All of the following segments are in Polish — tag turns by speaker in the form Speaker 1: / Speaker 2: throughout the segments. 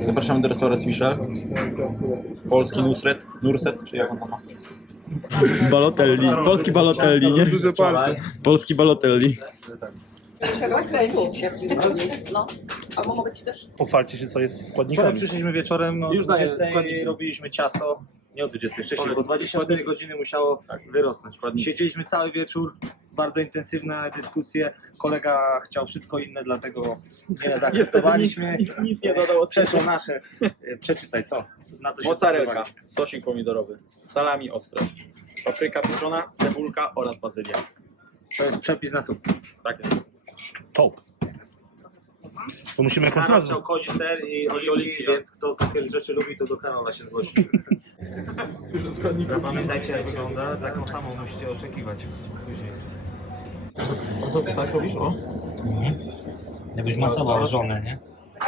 Speaker 1: Zapraszamy do restauracji Michel. Polski Nurset, czy jak on tam ma?
Speaker 2: Balotelli, polski Balotelli, nie?
Speaker 3: Duże palce.
Speaker 2: Polski Balotelli.
Speaker 4: No, albo mogę ci też...
Speaker 3: Pochwalcie się, co jest
Speaker 5: Wczoraj
Speaker 3: składnikami.
Speaker 5: przyszliśmy wieczorem, no,
Speaker 1: Już
Speaker 5: o
Speaker 1: daję
Speaker 5: 20
Speaker 1: składniki.
Speaker 5: robiliśmy ciasto, nie o 20 wcześniej,
Speaker 1: Składniki.
Speaker 5: bo 24 godziny musiało wyrosnąć.
Speaker 1: Składniki.
Speaker 5: Siedzieliśmy cały wieczór, bardzo intensywne dyskusje, kolega chciał wszystko inne, dlatego nie zaakceptowaliśmy.
Speaker 1: Nic nie dodał.
Speaker 5: Przeszło nasze. Przeczytaj, co? Na co się
Speaker 1: Mozzarella,
Speaker 5: zdecydowali?
Speaker 1: sosik pomidorowy, salami ostre, papryka pieczona, cebulka oraz bazylia.
Speaker 5: To jest przepis na sukces.
Speaker 1: Tak jest.
Speaker 3: Top. To musimy jakąś
Speaker 5: Karol
Speaker 3: nazwę.
Speaker 5: chciał kozi ser i oliwki, więc kto takie rzeczy lubi, to do Karola się zgłosi. Zapamiętajcie, jak wygląda, taką samą musicie oczekiwać później.
Speaker 1: Tak robisz? O.
Speaker 5: Jakbyś masował żonę, nie?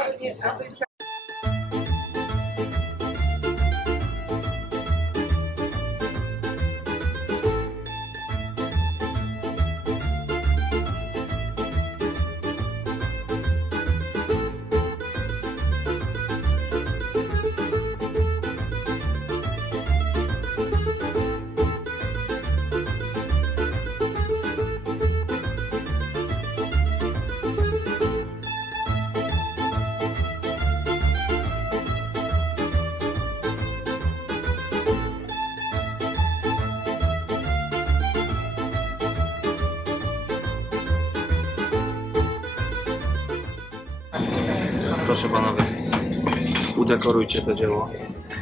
Speaker 5: Proszę panowie, udekorujcie to dzieło.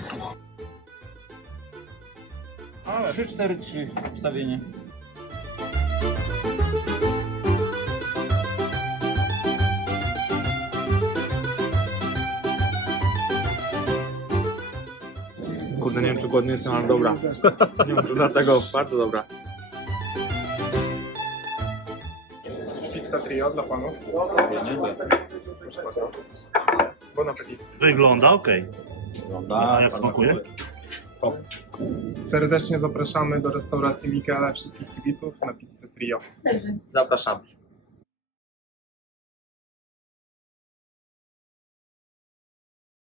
Speaker 1: 3-4-3 ustawienie.
Speaker 5: Kurde, nie wiem czy głodny jestem, ale dobra. Nie wiem, dlatego bardzo dobra.
Speaker 6: Pizza trio dla panów. Proszę bardzo. Bon appetit.
Speaker 3: Wygląda ok. A jak smakuje?
Speaker 6: Serdecznie zapraszamy do restauracji Michele wszystkich kibiców na pizzę trio.
Speaker 5: Zapraszamy.